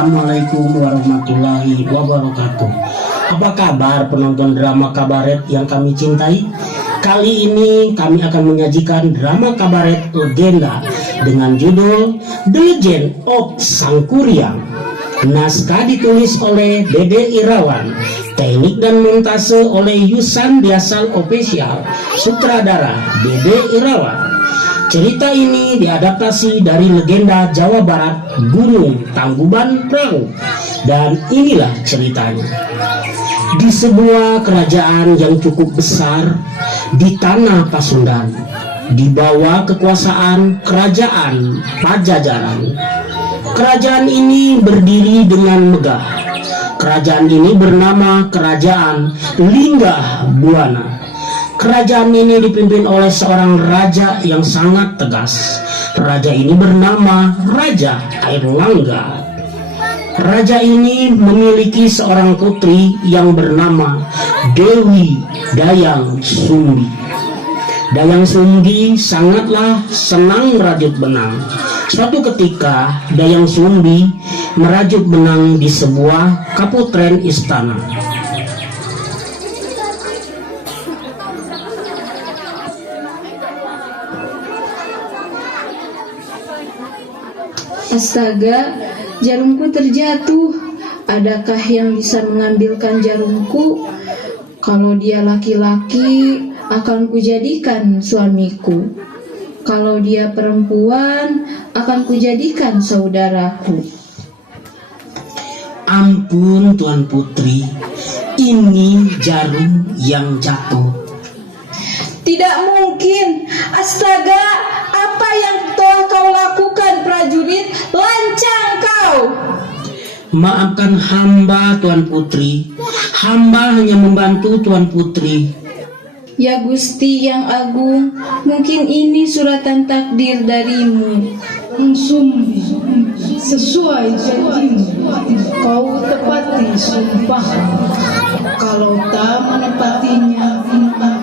Assalamualaikum warahmatullahi wabarakatuh. Apa kabar penonton drama kabaret yang kami cintai? Kali ini kami akan menyajikan drama kabaret legenda dengan judul The Legend of Sangkuriang. Naskah ditulis oleh Dede Irawan, teknik dan montase oleh Yusan Diasal Official, sutradara Dede Irawan. Cerita ini diadaptasi dari legenda Jawa Barat Gunung Tangkuban Perahu, dan inilah ceritanya. Di sebuah kerajaan yang cukup besar di tanah Pasundan, di bawah kekuasaan kerajaan Pajajaran. Kerajaan ini berdiri dengan megah. Kerajaan ini bernama Kerajaan Linggah Buana. Kerajaan ini dipimpin oleh seorang raja yang sangat tegas. Raja ini bernama Raja Airlangga. Raja ini memiliki seorang putri yang bernama Dewi Dayang Sumbi. Dayang Sumbi sangatlah senang merajut benang. Suatu ketika Dayang Sumbi merajut benang di sebuah kaputren istana. Astaga, jarumku terjatuh. Adakah yang bisa mengambilkan jarumku? Kalau dia laki-laki, akan kujadikan suamiku. Kalau dia perempuan, akan kujadikan saudaraku. Ampun Tuan Putri, ini jarum yang jatuh. Tidak mungkin. Astaga, apa yang telah kau lakukan, prajurit? Lancang kau! Maafkan hamba Tuan Putri. Hamba hanya membantu Tuan Putri. Ya Gusti yang agung, mungkin ini suratan takdir darimu. Sumbi, sesuai janjimu, kau tepati sumpah. Kalau tak menepatinya,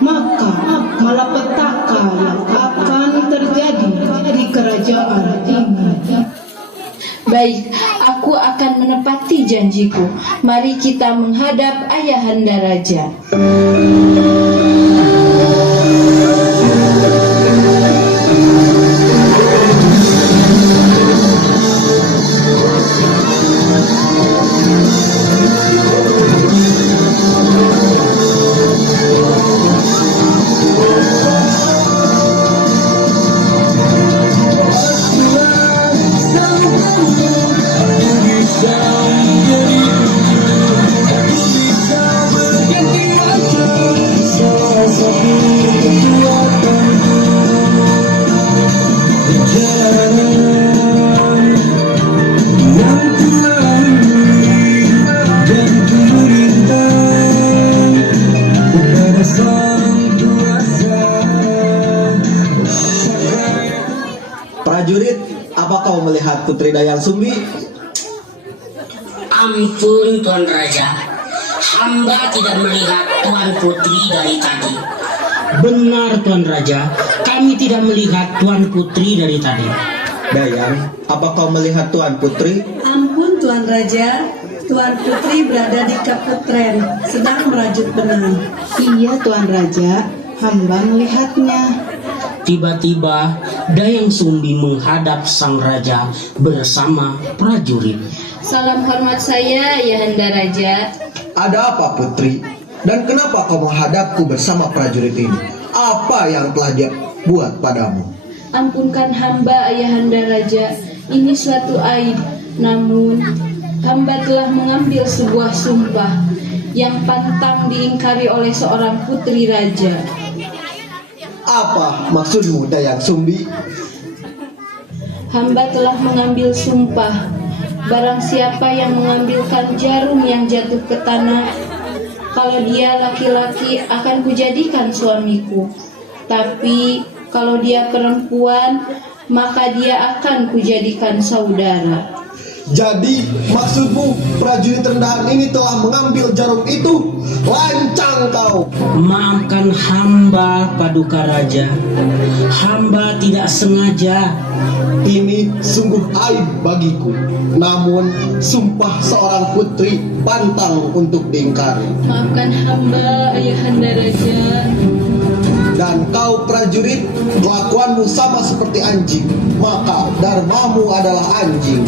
maka malapetaka yang akan terjadi di kerajaan ini. Baik, aku akan menepati janjiku. Mari kita menghadap Ayahanda Raja. Prajurit, apa kau melihat Putri Dayang Sumbi? Ampun Tuan Raja, hamba tidak melihat Tuan Putri dari tadi. Benar Tuan Raja, kami tidak melihat Tuan Putri dari tadi. Dayang, apa kau melihat Tuan Putri? Ampun Tuan Raja, Tuan Putri berada di kaputren, sedang merajut benang. Iya Tuan Raja, hamba melihatnya. Tiba-tiba Dayang Sumbi menghadap sang raja bersama prajurit. Salam hormat saya, Ayahanda Raja. Ada apa Putri? Dan kenapa kau menghadapku bersama prajurit ini? Apa yang telah dia buat padamu? Ampunkan hamba, Ayahanda Raja. Ini suatu aib. Namun, hamba telah mengambil sebuah sumpah yang pantang diingkari oleh seorang putri raja. Apa maksudmu Dayang Sumbi? Hamba telah mengambil sumpah, barang siapa yang mengambilkan jarum yang jatuh ke tanah, kalau dia laki-laki akan kujadikan suamiku. Tapi kalau dia perempuan, maka dia akan kujadikan saudara. Jadi maksudmu prajurit rendahan ini telah mengambil jarum itu? Lancang kau! Maafkan hamba, Paduka Raja. Hamba tidak sengaja. Ini sungguh aib bagiku. Namun sumpah seorang putri pantang untuk diingkari. Maafkan hamba, Ayahanda Raja. Dan kau prajurit, kelakuanmu sama seperti anjing, maka dharmamu adalah anjing.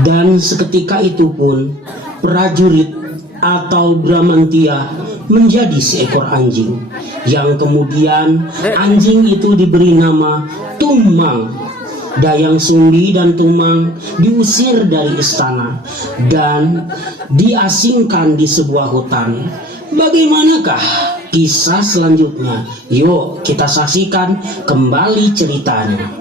Dan seketika itu pun prajurit atau Bramantya menjadi seekor anjing, yang kemudian anjing itu diberi nama Tumang. Dayang Sumbi dan Tumang diusir dari istana dan diasingkan di sebuah hutan. Bagaimanakah kisah selanjutnya? Yuk kita saksikan kembali ceritanya.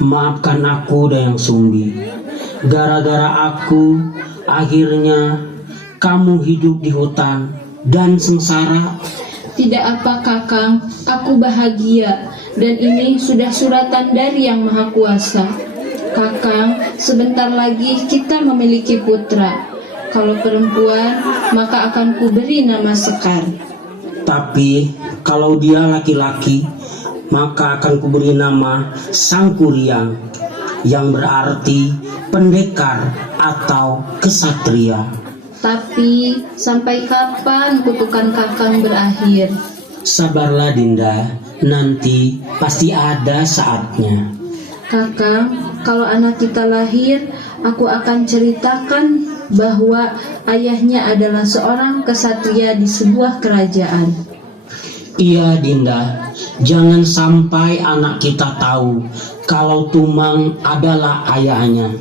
Maafkan aku, Dayang Sumbi. Gara-gara aku, akhirnya kamu hidup di hutan dan sengsara. Tidak apa Kakang, aku bahagia dan ini sudah suratan dari Yang Maha Kuasa. Kakang, sebentar lagi kita memiliki putra. Kalau perempuan, maka akan kuberi nama Sekar. Tapi kalau dia laki-laki, maka akan kuberi nama Sangkuriang, yang berarti pendekar atau kesatria. Tapi sampai kapan kutukan Kakang berakhir? Sabarlah Dinda, nanti pasti ada saatnya. Kakang, kalau anak kita lahir, aku akan ceritakan bahwa ayahnya adalah seorang kesatria di sebuah kerajaan. Iya Dinda, jangan sampai anak kita tahu kalau Tumang adalah ayahnya.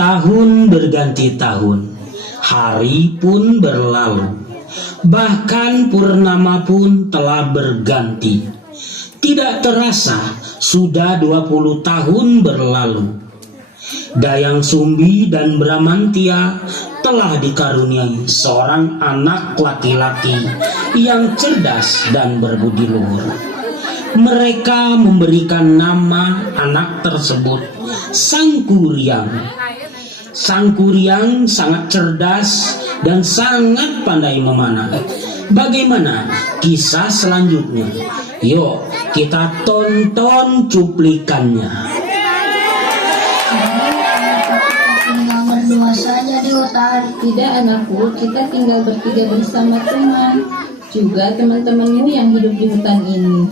Tahun berganti tahun, hari pun berlalu. Bahkan purnama pun telah berganti. Tidak terasa sudah 20 tahun berlalu. Dayang Sumbi dan Bramantia telah dikaruniai seorang anak laki-laki yang cerdas dan berbudi luhur. Mereka memberikan nama anak tersebut Sangkuriang. Sangkuriang sangat cerdas dan sangat pandai memanah. Bagaimana kisah selanjutnya? Yuk kita tonton cuplikannya. Tinggal berdua saja di hutan. Tidak anakku, kita tinggal bertiga bersama teman, juga teman-temanmu yang hidup di hutan ini.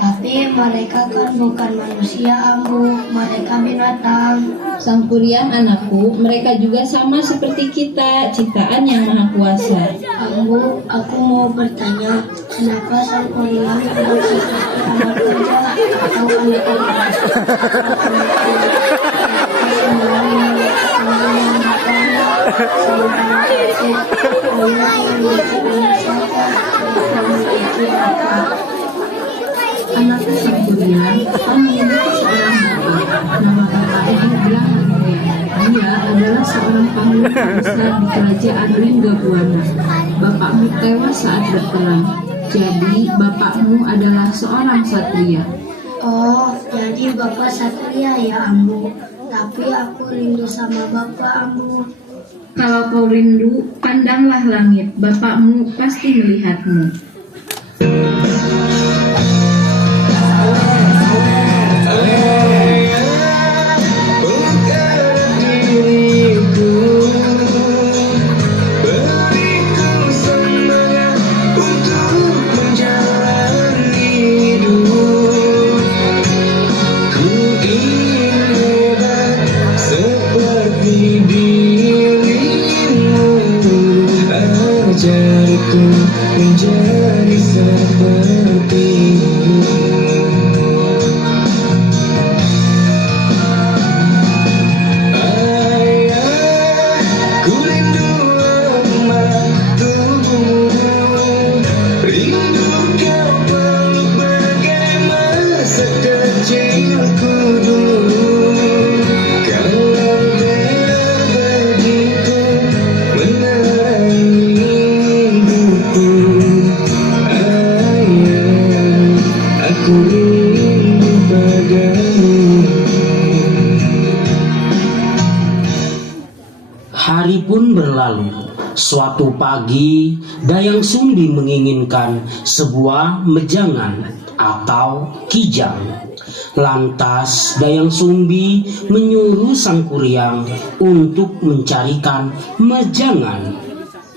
Tapi mereka kan bukan manusia, Ambu. Mereka binatang. Sangkuriang anakku, mereka juga sama seperti kita, ciptaan yang maha kuasa. Ambu, aku mau bertanya, kenapa Sangkuriang tidak seperti anak kerja atau anak orang? Anakku Sangkuriang, kau memiliki seorang bapak. Nama bapaknya Bramantia. Dia adalah seorang panglima besar di kerajaan Linggabuana. Bapakmu tewas saat berperang. Jadi bapakmu adalah seorang satria. Oh, jadi Bapak Satria ya, Ambu. Tapi aku rindu sama Bapak, Ambu. Kalau kau rindu, pandanglah langit. Bapakmu pasti melihatmu. Menjadi sepertimu. Ayah, ku rindu lemah tubuhmu, rindu kau peluk bagai masa kecilku dulu. Kalau beda bagiku menerangi hidupku. Aku rindu padamu. Hari pun berlalu. Suatu pagi, Dayang Sumbi menginginkan sebuah mejangan atau kijang. Lantas Dayang Sumbi menyuruh Sangkuriang untuk mencarikan mejangan.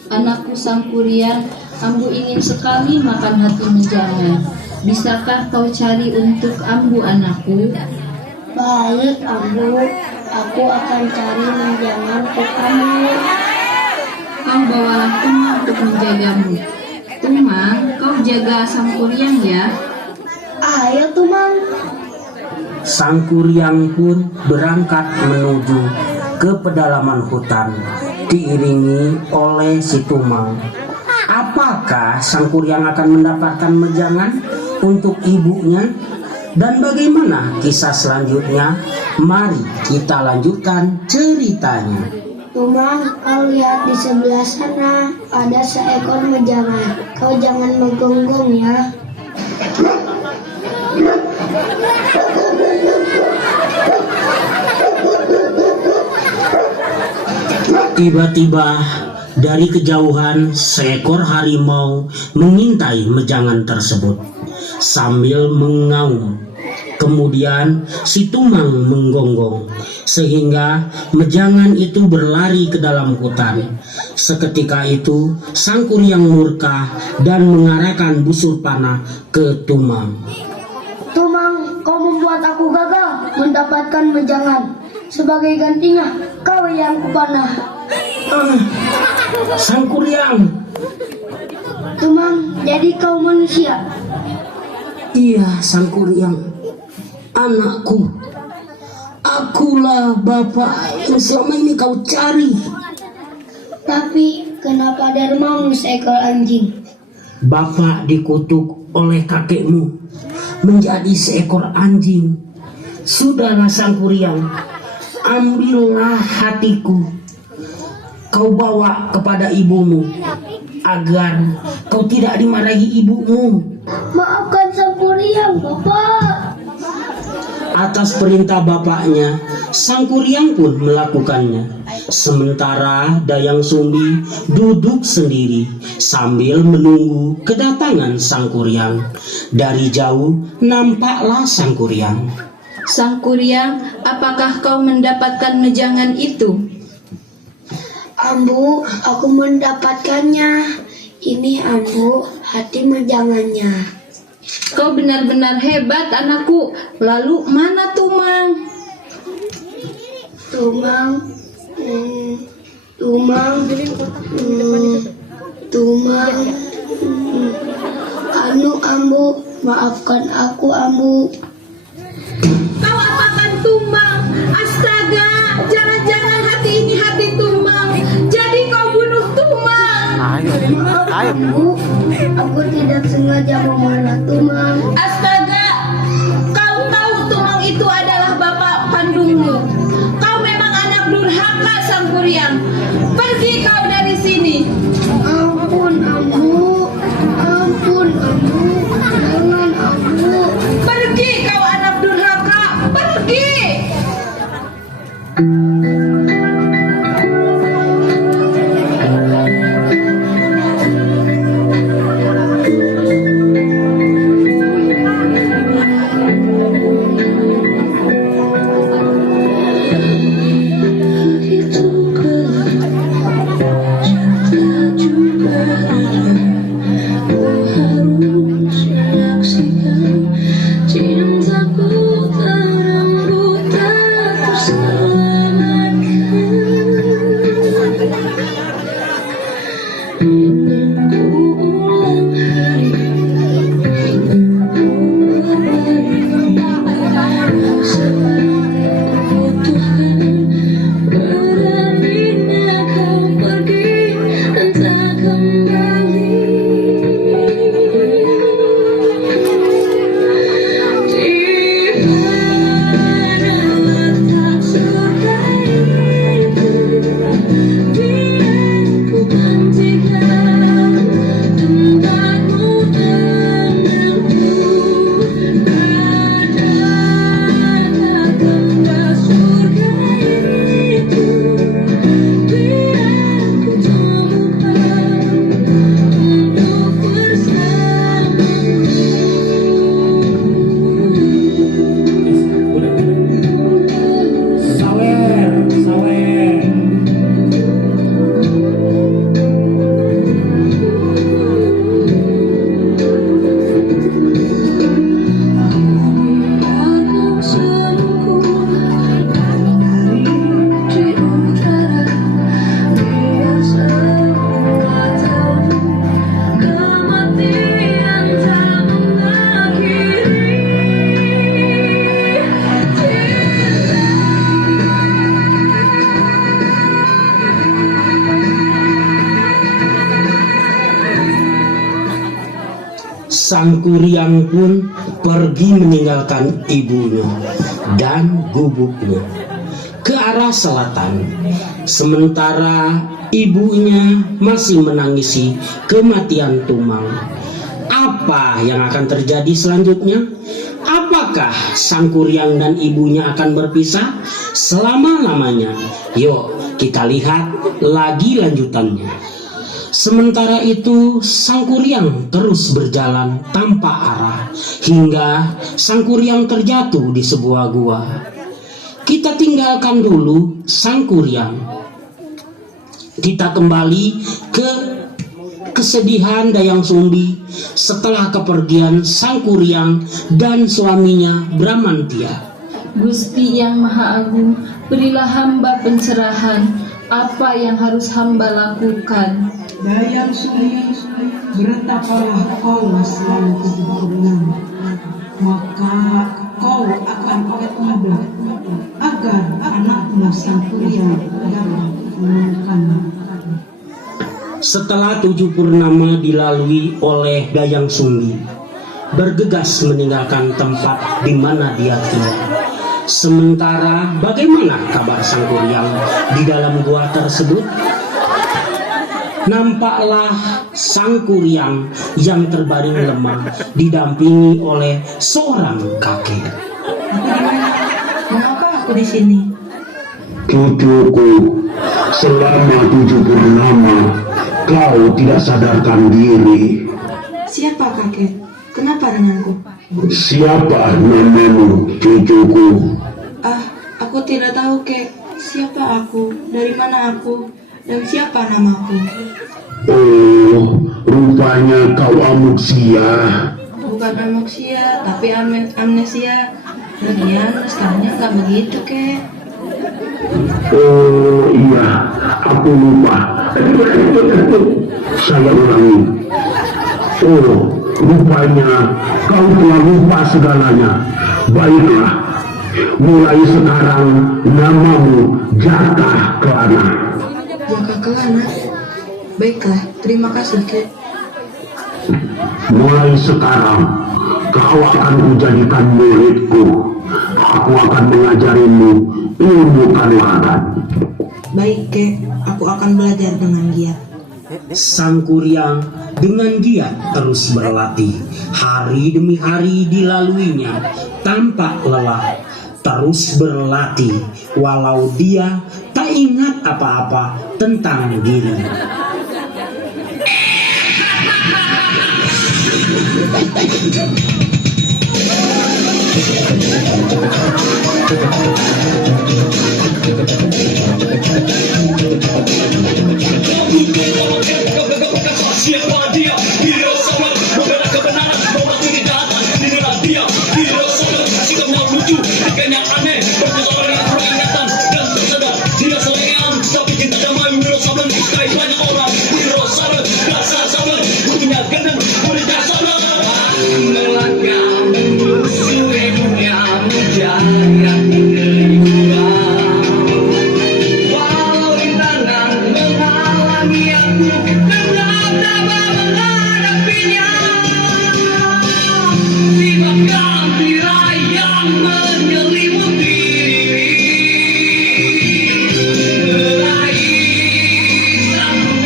Anakku Sangkuriang, Ambu ingin sekali makan hati mejangan. Bisakah kau cari untuk Ambu anakku? Baik, Ambu. Aku akan cari menjangan untuk Ambu. Kau bawalah Tumang untuk menjagamu. Tumang, kau jaga Sangkuriang ya. Ayo, Tumang. Sangkuriang pun berangkat menuju ke pedalaman hutan, diiringi oleh si Tumang. Apakah Sangkuriang akan mendapatkan mejangan untuk ibunya? Dan bagaimana kisah selanjutnya? Mari kita lanjutkan ceritanya. Tumang, kau lihat di sebelah sana ada seekor mejangan. Kau jangan menggonggong ya. Tiba-tiba dari kejauhan seekor harimau mengintai mejangan tersebut sambil mengaum. Kemudian si Tumang menggonggong sehingga mejangan itu berlari ke dalam hutan. Seketika itu Sangkuriang murka dan mengarahkan busur panah ke Tumang. Tumang, kau membuat aku gagal mendapatkan mejangan. Sebagai gantinya, kau yang kupanah. Sangkuriang. Tumang, jadi kau manusia. Iya, Sangkuriang. Anakku, akulah bapak yang selama ini kau cari. Tapi kenapa dermamu seekor anjing? Bapak dikutuk oleh kakekmu menjadi seekor anjing. Sudahlah Sang Kuryang, ambillah hatiku, kau bawa kepada ibumu agar kau tidak dimarahi ibumu. Maafkan Sang Kuryang, Bapak. Atas perintah bapaknya, Sang Kuryang pun melakukannya. Sementara Dayang Sumbi duduk sendiri sambil menunggu kedatangan Sang Kuryang. Dari jauh nampaklah Sang Kuryang. Sang Kuryang, apakah kau mendapatkan mejangan itu? Ambu, aku mendapatkannya. Ini Ambu, hati mejangannya. Kau benar-benar hebat, anakku. Lalu mana Tumang? Tumang, Tumang, anu Ambu, maafkan aku Ambu. Kau apakan Tumang? Astaga, jangan-jangan hati ini hati Tumang. Jadi kau bunuh Tumang. Maaf Ambu, aku tidak sengaja memarah Tumang. Astaga, kau tahu Tumang itu adalah bapak kandungmu. Kau memang anak durhaka, Sang Kuryang. Pergi kau dari sini. Ampun Ambu, ampun Ambu, jangan Ambu. Pergi kau anak durhaka, pergi. Sang Kuryang pun pergi meninggalkan ibunya dan gubuknya ke arah selatan. Sementara ibunya masih menangisi kematian Tumang. Apa yang akan terjadi selanjutnya? Apakah Sang Kuryang dan ibunya akan berpisah selama-lamanya? Yuk kita lihat lagi lanjutannya. Sementara itu Sang Kuryang terus berjalan tanpa arah hingga Sang Kuryang terjatuh di sebuah gua. Kita tinggalkan dulu Sang Kuryang. Kita kembali ke kesedihan Dayang Sumbi setelah kepergian Sang Kuryang dan suaminya Bramantya. Gusti yang Maha Agung, berilah hamba pencerahan. Apa yang harus hamba lakukan? Dayang Sumbi, beretapalah kau selalu kebenaran, maka kau akan awet muda, agar anakmu Sang Kuryang dapat menemukanmu. Setelah 7 purnama dilalui oleh Dayang Sumbi, bergegas meninggalkan tempat di mana dia tinggal. Sementara bagaimana kabar Sang Kuryang di dalam gua tersebut? Nampaklah Sang Kuryang yang terbaring lemah didampingi oleh seorang kakek. Mengapa aku di sini? Cucuku, selama 7 purnama kau tidak sadarkan diri. Siapa kakek? Kenapa denganku? Siapa namamu, cucuku? Aku tidak tahu, kek. Siapa aku? Dari mana aku? Dan siapa namaku? Oh, rupanya kau amuksia. Bukan amoksia, tapi amnesia. Lagian sekarangnya nggak begitu, kek. Oh iya, aku lupa. Saya ulangi. Oh, rupanya kau telah lupa segalanya. Baiklah, mulai sekarang namamu Jaka Kelana. Jaka Kelana. Baiklah, terima kasih, kek. Mulai sekarang kau akan kujadikan muridku. Aku akan mengajarimu ilmu kanuragan. Baik, kek. Aku akan belajar dengan giat. Sang Kuryang dengan giat terus berlatih. Hari demi hari dilaluinya tanpa lelah. Terus berlatih walau dia tak ingat apa-apa tentang diri. Siapa dia? Hero sama membela kebenaran, membantu kejahatan, inilah dia. Hero sama sikapnya lucu, pikirnya aneh, berseorang yang kurang ingatan dan tersedar. Dia selengean, tapi kita damai. Hero sama disukai banyak orang. Hero sama dasar sama, punya gendeng, muridnya sama. Melangkah menyusuri dunia menjadi keliruan. Walau rintangan menghalangi aku, tetap dapat menghadapinya. Tibakan tirai yang menyelimuti, meraih satu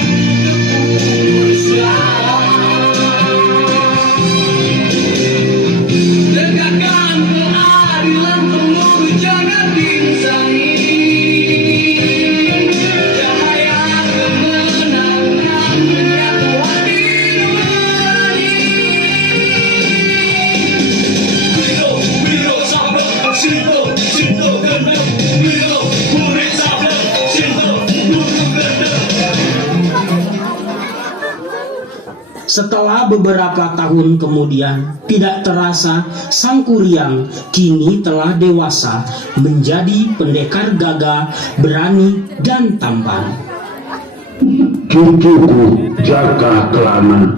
tegakkan keadilan seluruh jagat insani. Cahaya kemenangan menyatu hati nurani. Wiro sabar, Sinto gendeng. Wiro murid sabar, Sinto guru gendeng. Setelah beberapa tahun kemudian, tidak terasa Sang Kuryang kini telah dewasa, menjadi pendekar gagah, berani dan tampan. Cucuku Jaka Kelana,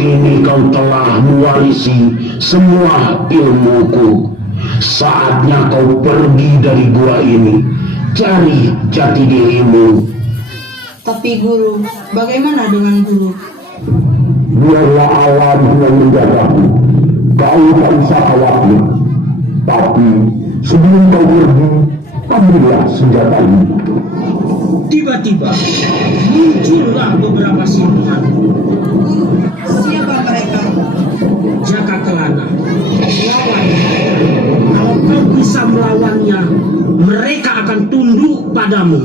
kini kau telah mewarisi semua ilmuku. Saatnya kau pergi dari gua ini, cari jati dirimu. Tapi guru, bagaimana dengan guru? Biarlah alam yang menjagaku. Kau tak usah khawatir. Tapi sebelum kau pergi, ambillah senjata ini. Tiba-tiba muncullah beberapa siluman. Siapa mereka? Jaka Kelana, lawan. Kalau kau bisa melawannya, mereka akan tunduk padamu.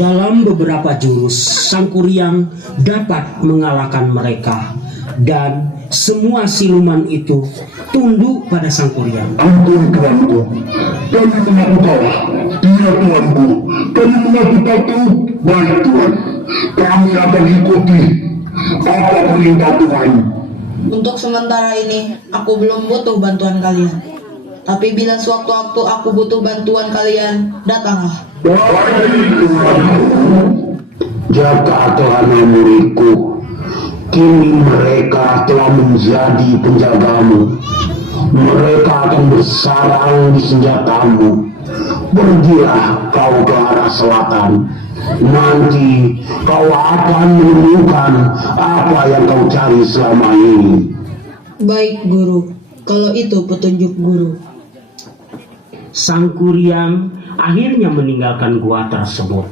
Dalam beberapa jurus, Sang Kuryang dapat mengalahkan mereka, dan semua siluman itu tunduk pada Sang Kuryang. Ampun tuanku, kami mengaku kalah. Dia tuanku, kami mengaku patuh. Baik tuan, kami akan ikuti apa perintah Tuhan. Untuk sementara ini, aku belum butuh bantuan kalian. Tapi bila sewaktu-waktu aku butuh bantuan kalian, datanglah. Jaga telah muridku, kini mereka telah menjadi penjagamu. Mereka akan bersarang di senjatamu. Pergilah kau ke arah selatan. Nanti kau akan menemukan apa yang kau cari selama ini. Baik, Guru. Kalau itu petunjuk Guru. Sang Kuryang akhirnya meninggalkan gua tersebut,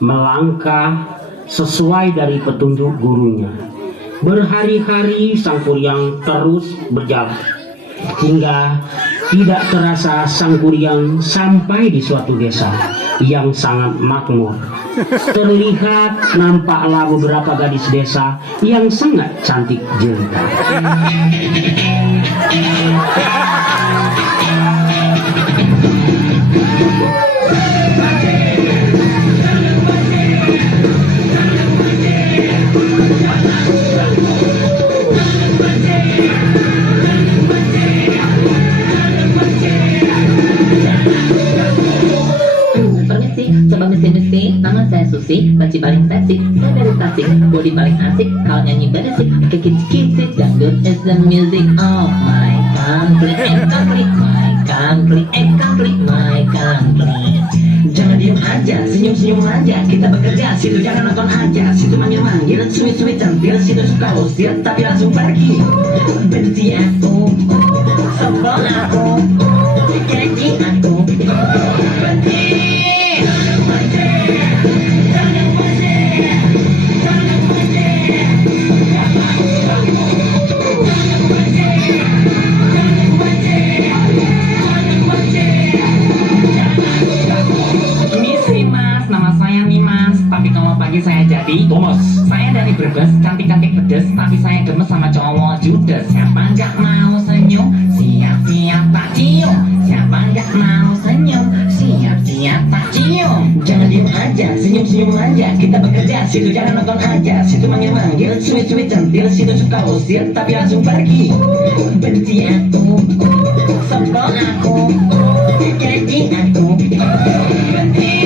melangkah sesuai dari petunjuk gurunya. Berhari-hari Sang Kuryang terus berjalan, hingga tidak terasa Sang Kuryang sampai di suatu desa yang sangat makmur. Terlihat nampaklah beberapa gadis desa yang sangat cantik jelita. Coba mesin-mesin, nama saya Susi, panci paling seksi, saya dari Tasik, body paling asik, kalau nyanyi beresik, kikit-kicit, dangdut is the music of my country and country, my country and country, my country. Jangan diem aja, senyum-senyum aja, kita bekerja, situ jangan nonton aja, situ manggil-manggil, suwi-suwi centil, situ suka usir, tapi langsung pergi. Benci aku, sebel aku, keji aku, benci. Saya jadi Thomas. Saya dari Brebes, cantik-cantik pedes, tapi saya gemes sama cowok judes. Siapa nggak mau senyum, siap-siap tak cium. Siapa nggak mau senyum, siap-siap tak cium. Jangan diem aja, senyum-senyum aja, kita bekerja, situ jangan nonton aja, situ manggil-manggil, suwi-suwi centil, situ suka usir, tapi langsung pergi. Benci aku, sebel aku, keji aku, benci.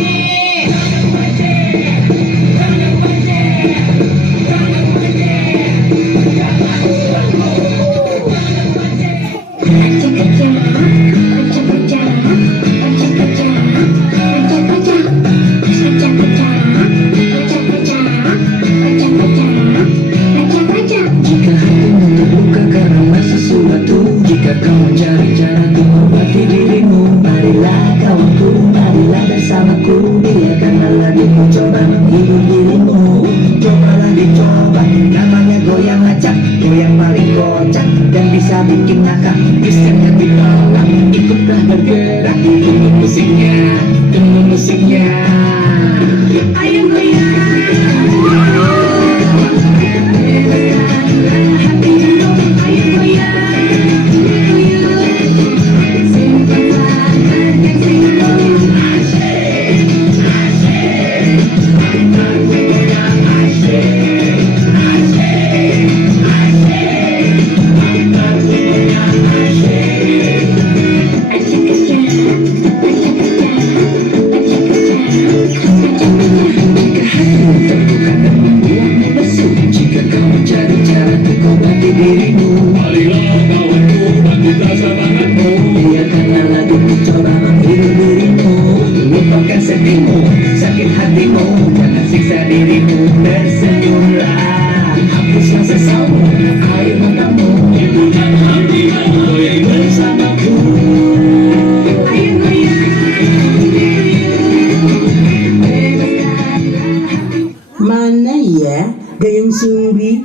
Gayung Sumbi.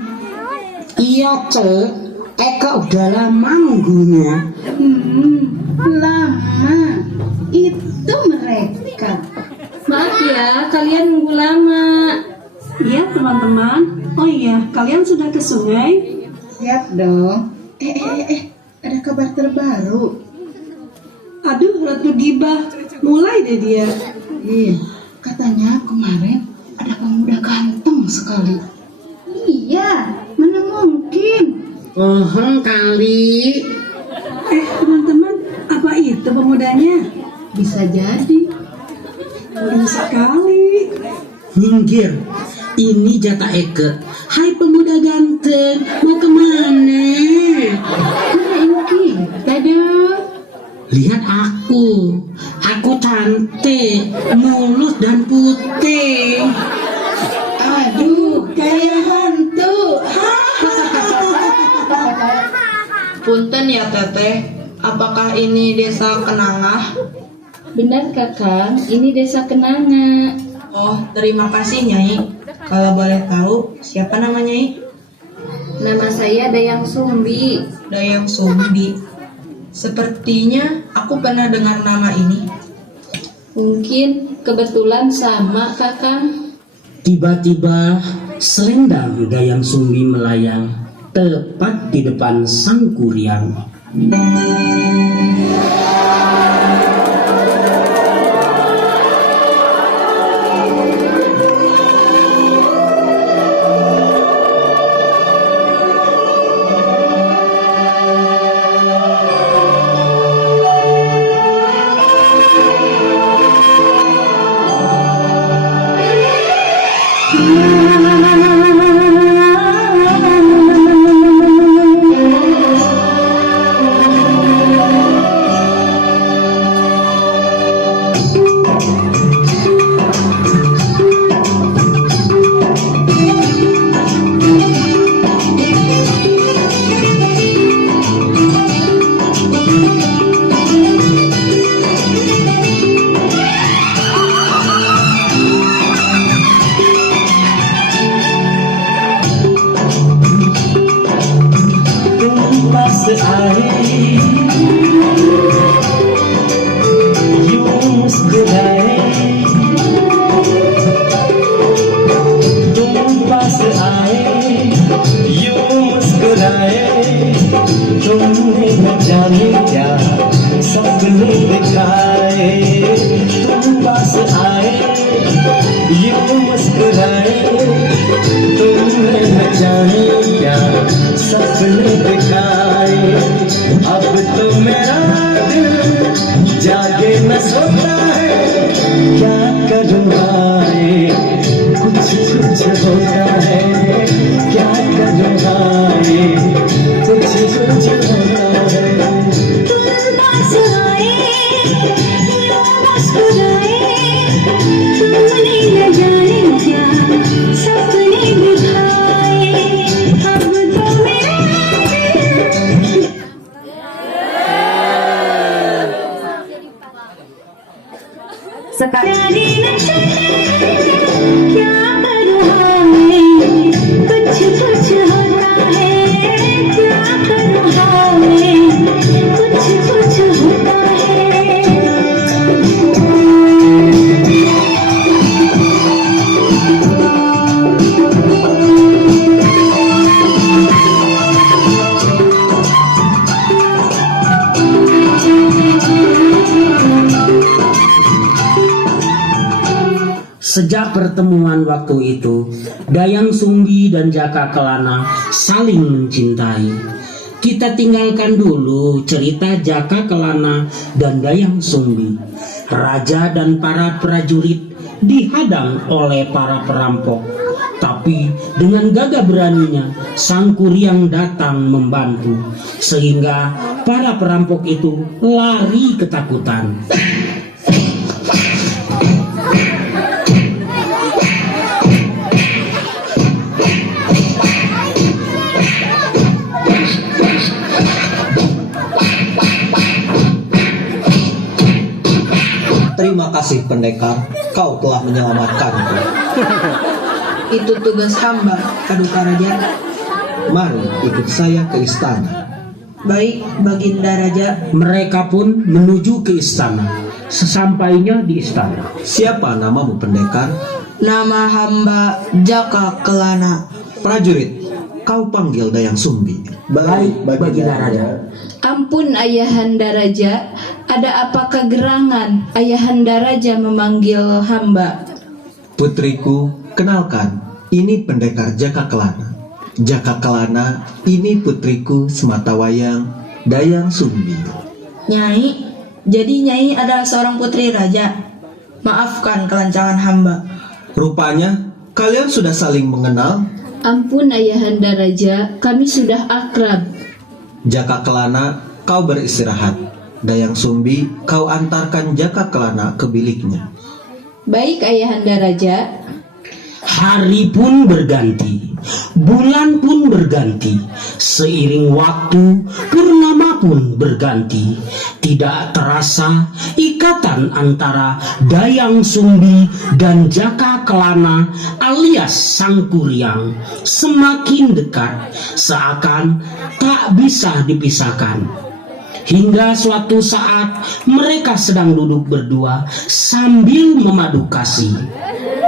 Iya cek, Eka udah lama nunggunya. Lama. Itu mereka. Maaf ya, kalian nunggu lama. Iya teman-teman. Oh iya, kalian sudah ke sungai? Siap dong. Ada kabar terbaru. Aduh, Ratu Gibah, mulai deh dia. Iya, katanya kemarin ada pemuda ganteng sekali. Iya, mana mungkin. Kali. Teman-teman, Bisa jadi. Mudah sekali. Minggir, ini jatah Eke. Hai pemuda ganteng, mau kemana? Ingki, dadah. Lihat aku cantik, mulus dan putih. Aduh, kayak hantu. Punten ya Teteh, apakah ini desa Kenangah? Benar Kakang, ini desa Kenanga. Oh, terima kasih Nyai. Kalau boleh tahu, siapa nama Nyai? Nama saya Dayang Sumbi. Dayang Sumbi. Sepertinya aku pernah dengar nama ini. Mungkin kebetulan sama Kakang. Tiba-tiba selendang Dayang Sumbi melayang tepat di depan sang kuryang. Sejak pertemuan waktu itu, Dayang Sumbi dan Jaka Kelana saling mencintai. Kita tinggalkan dulu cerita Jaka Kelana dan Dayang Sumbi. Raja dan para prajurit dihadang oleh para perampok. Tapi dengan gagah beraninya, sang kuryang datang membantu. Sehingga para perampok itu lari ketakutan. Terima kasih pendekar, kau telah menyelamatkanku. Itu tugas hamba, Paduka Raja. Mari ikut saya ke istana. Baik, Baginda Raja. Mereka pun menuju ke istana. Sesampainya di istana, Siapa namamu pendekar? Nama hamba Jaka Kelana. Prajurit, kau panggil Dayang Sumbi. baik Baginda Raja. Ampun Ayahanda Raja, ada apa kegerangan Ayahanda Raja memanggil hamba? Putriku, kenalkan, ini pendekar Jaka Kelana. Jaka Kelana, ini putriku Sematawayang, Dayang Sumbi. Nyai, Jadi Nyai adalah seorang putri raja. Maafkan kelancangan hamba. Rupanya kalian sudah saling mengenal. Ampun Ayahanda Raja, kami sudah akrab. Jaka Kelana, kau beristirahat. Dayang Sumbi, kau antarkan Jaka Kelana ke biliknya. Baik Ayahanda Raja. Hari pun berganti, bulan pun berganti, seiring waktu purnama pun berganti. Tidak terasa ikatan antara Dayang Sumbi dan Jaka Kelana alias Sang Kuryang semakin dekat, seakan tak bisa dipisahkan. Hingga suatu saat mereka sedang duduk berdua sambil memadu kasih.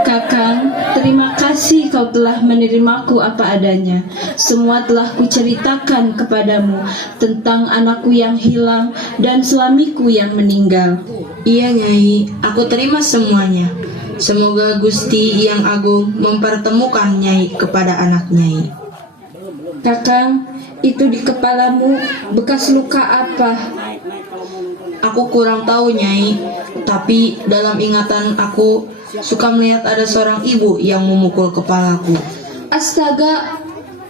Kakang, terima kasih kau telah menerimaku apa adanya. Semua telah kuceritakan kepadamu tentang anakku yang hilang dan suamiku yang meninggal. Iya Nyai, aku terima semuanya. Semoga Gusti Yang Agung mempertemukan Nyai kepada anak Nyai. Kakang, itu di kepalamu bekas luka apa? Aku kurang tahu Nyai, tapi dalam ingatan aku suka melihat ada seorang ibu yang memukul kepalaku. Astaga,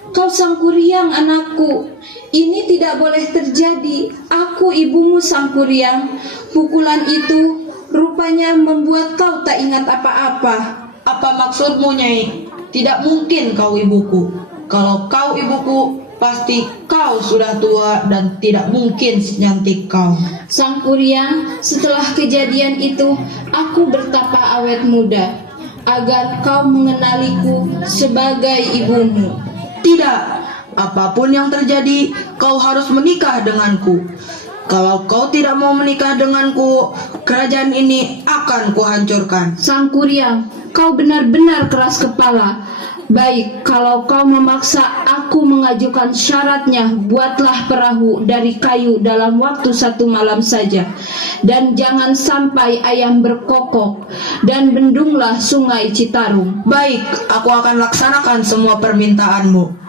kau Sang Kuryang anakku. Ini tidak boleh terjadi. Aku ibumu Sang Kuryang. Pukulan itu rupanya membuat kau tak ingat apa-apa. Apa maksudmu Nyai? Tidak mungkin kau ibuku. Kalau kau ibuku, pasti kau sudah tua dan tidak mungkin senyantik kau. Sang Kuryang, setelah kejadian itu, aku bertapa awet muda, agar kau mengenaliku sebagai ibumu. Tidak, apapun yang terjadi, kau harus menikah denganku. Kalau kau tidak mau menikah denganku, kerajaan ini akan kuhancurkan. Sang Kuryang, kau benar-benar keras kepala. Baik, kalau kau memaksa aku mengajukan syaratnya, buatlah perahu dari kayu dalam waktu 1 malam saja. Dan jangan sampai ayam berkokok, dan bendunglah sungai Citarum. Baik, aku akan laksanakan semua permintaanmu.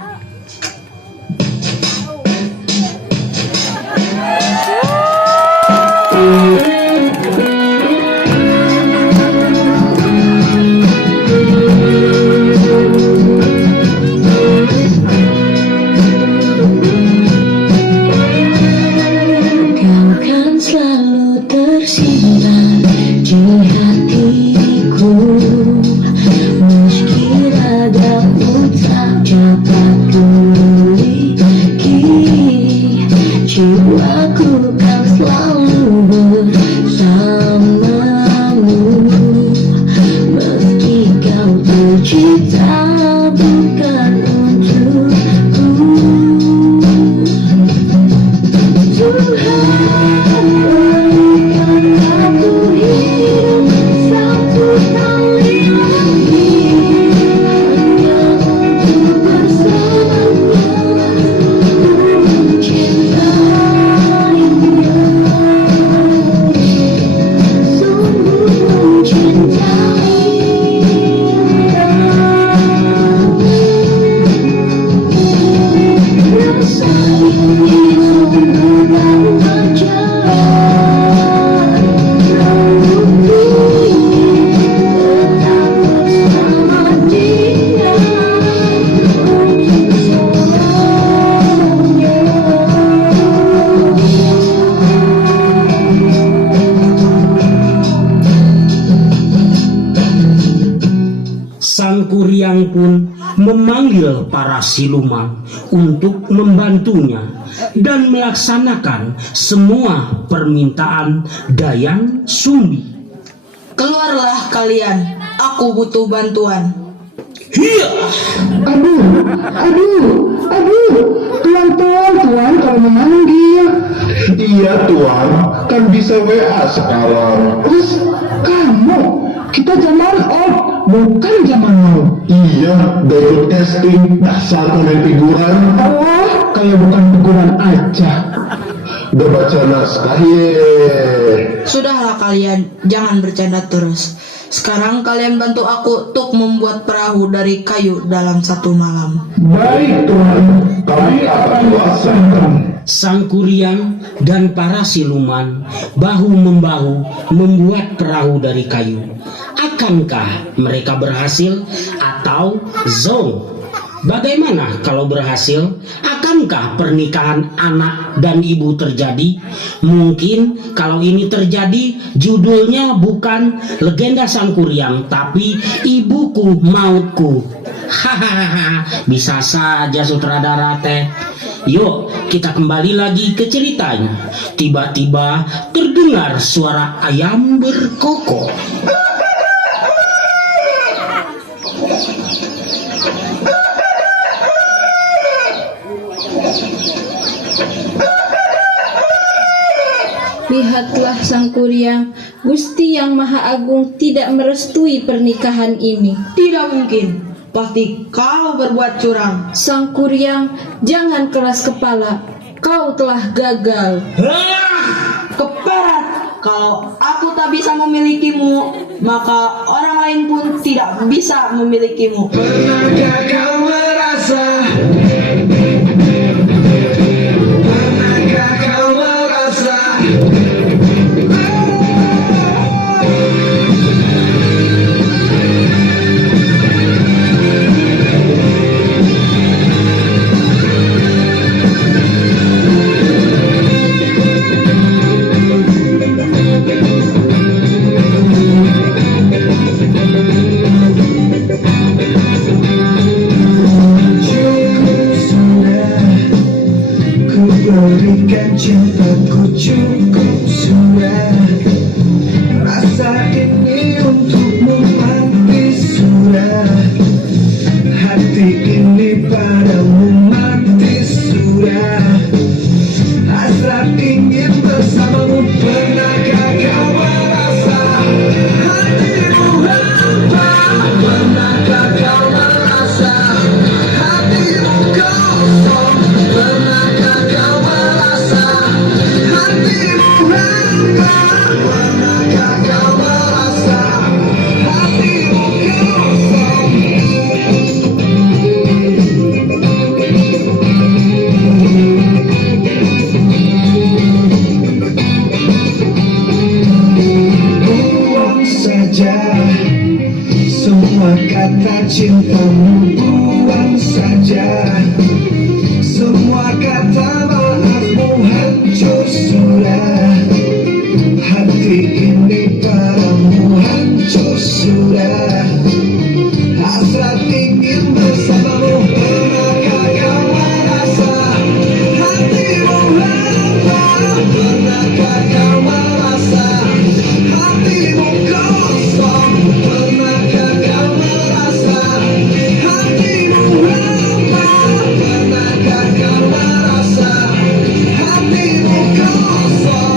Sang Kuryang pun memanggil para siluman untuk membantunya dan melaksanakan semua permintaan Dayang Sumbi. Keluarlah kalian, aku butuh bantuan. Hiya! Aduh, tuan kalau memanggil. Iya tuan, kan bisa WA sekarang. Terus kamu, kita zaman off, bukan zaman now. Iya, udah casting, dasar kalian figuran. Oh, kayak bukan figuran aja. Udah baca naskah, Sudahlah kalian, jangan bercanda terus. Sekarang kalian bantu aku untuk membuat perahu dari kayu dalam 1 malam. Baik tuan, kami akan laksanakan. Sang Kuryang dan para siluman bahu-membahu membuat perahu dari kayu. Akankah mereka berhasil atau zonk? Bagaimana kalau berhasil? Akankah pernikahan anak dan ibu terjadi? Mungkin kalau ini terjadi, judulnya bukan Legenda Sang Kuryang, tapi Ibuku Mautku. Hahaha, bisa saja sutradara teh. Yuk, kita kembali lagi ke ceritanya. Tiba-tiba terdengar suara ayam berkokok. Lihatlah Sang Kuryang, Gusti yang Maha Agung tidak merestui pernikahan ini. Tidak mungkin, pasti kau berbuat curang. Sang Kuryang, jangan keras kepala, kau telah gagal. Keparat, kalau aku tak bisa memilikimu, maka orang lain pun tidak bisa memilikimu. Pernahkah kau merasa? Pernahkah kau merasa? Berikan cintaku cukup sudah. Rasa ini untukmu mati sudah. Hati ini padamu mati sudah. Hasrat ingin bersamamu. Pernahkah kau merasa hatimu hampa? Pernahkah kau merasa hatimu kosong? Pernahkah kau merasa hatimu hampa? Pernahkah kau merasa hatimu kosong? Buang saja semua kata cintamu, buang saja semua kata maafmu, hancur sudah. Hati ini padamu hancur sudah. Hasrat ingin bersamamu. Pernahkah kau merasa hatimu hampa? Pernahkah kau merasa hatimu kosong? Pernahkah kau merasa hatimu hampa? Pernahkah kau merasa hatimu kosong?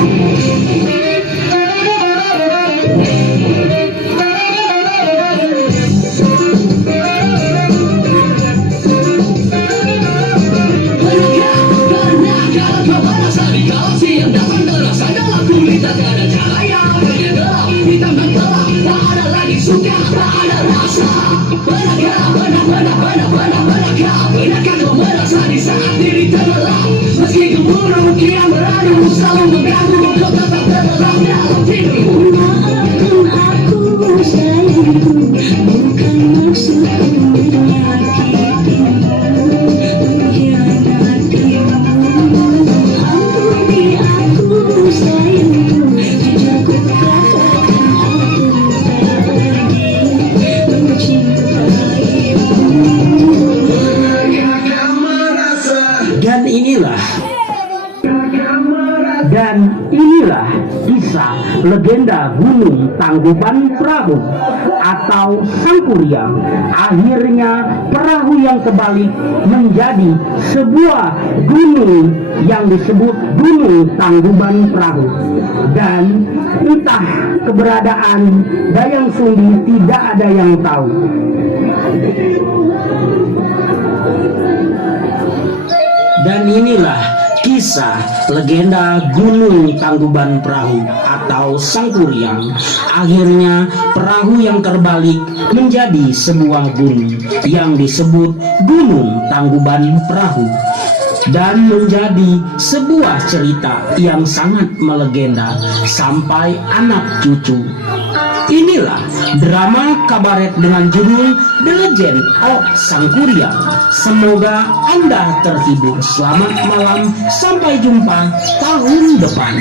Dan inilah kisah legenda Gunung Tangkuban Perahu atau Sang Kuryang. Akhirnya perahu yang terbalik menjadi sebuah gunung yang disebut Gunung Tangkuban Perahu. Dan entah keberadaan Dayang Sumbi tidak ada yang tahu. Dan inilah kisah legenda Gunung Tangkuban Perahu atau Sang Kuryang. Akhirnya perahu yang terbalik menjadi sebuah gunung yang disebut Gunung Tangkuban Perahu. dan menjadi sebuah cerita yang sangat melegenda sampai anak cucu. Inilah drama kabaret dengan judul The Legend of Sangkuriang. Semoga Anda terhibur. Selamat malam, sampai jumpa tahun depan.